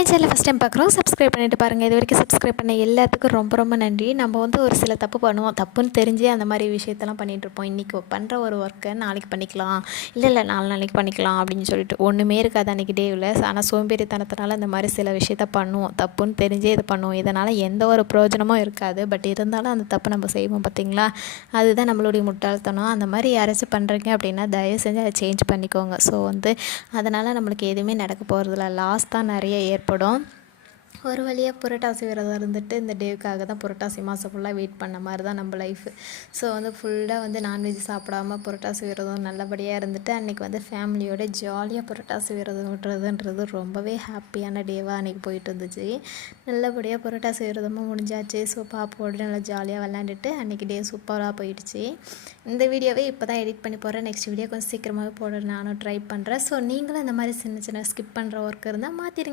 என் சேனலை first time பார்க்குறோம், subscribe பண்ணிட்டு பாருங்கள். இது வரைக்கும் சப்ஸ்கிரைப் பண்ண எல்லாத்துக்கும் ரொம்ப ரொம்ப நன்றி. நம்ம வந்து ஒரு சில தப்பு பண்ணுவோம், தப்புன்னு தெரிஞ்சே அந்த மாதிரி விஷயத்தெல்லாம் பண்ணிகிட்ருப்போம். இன்றைக்கி பண்ணுற ஒரு ஒர்க்கை நாளைக்கு பண்ணிக்கலாம், இல்லை நாளைக்கு பண்ணிக்கலாம் அப்படின்னு சொல்லிட்டு ஒன்றுமே இருக்காது அன்றைக்கி டேவில். ஆனால் சோம்பேறித்தனத்தினால இந்த மாதிரி சில விஷயத்த பண்ணுவோம், தப்புன்னு தெரிஞ்சே இது பண்ணுவோம். இதனால் எந்த ஒரு பிரயோஜனமும் இருக்காது. பட் இருந்தாலும் அந்த தப்பு நம்ம செய்வோம் பார்த்திங்களா, அதுதான் நம்மளுடைய முட்டாள்தனம். அந்த மாதிரி யாராச்சும் பண்ணுறீங்க அப்படின்னா தயவு செஞ்சு அதை சேஞ்ச் பண்ணிக்கோங்க. ஸோ வந்து அதனால் நம்மளுக்கு எதுவுமே நடக்க போகிறதில்ல, லாஸ் தான் நிறைய ஏற்படும். ஒரு வழியாக புரட்டாசி விரதம் இருந்துட்டு இந்த டேவுக்காக தான் புரட்டாசி மாதம் ஃபுல்லாக வெயிட் பண்ண மாதிரி தான் நம்ம லைஃபு. ஸோ வந்து ஃபுல்லாக வந்து நான்வெஜ் சாப்பிடாம புரட்டாசி விரதம் நல்லபடியாக இருந்துட்டு அன்றைக்கி வந்து ஃபேமிலியோட ஜாலியாக புரட்டாசி விரதம் விட்டுறதுன்றது ரொம்பவே ஹாப்பியான டேவாக அன்றைக்கி போயிட்டு இருந்துச்சு. நல்லபடியாக புரட்டாசி விரதமாக முடிஞ்சாச்சு. ஸோ பாப்போடு நல்லா ஜாலியாக விளாண்டுட்டு அன்றைக்கி டே சூப்பராக போயிடுச்சு. இந்த வீடியோவே இப்போ தான் எடிட் பண்ணி போடுறேன். நெக்ஸ்ட் வீடியோ கொஞ்சம் சீக்கிரமாகவே போட நானும் ட்ரை பண்ணுறேன். ஸோ நீங்களும் இந்த மாதிரி சின்ன சின்ன ஸ்கிப் பண்ணுற ஒர்க் இருந்தால் மாற்றிடுங்க.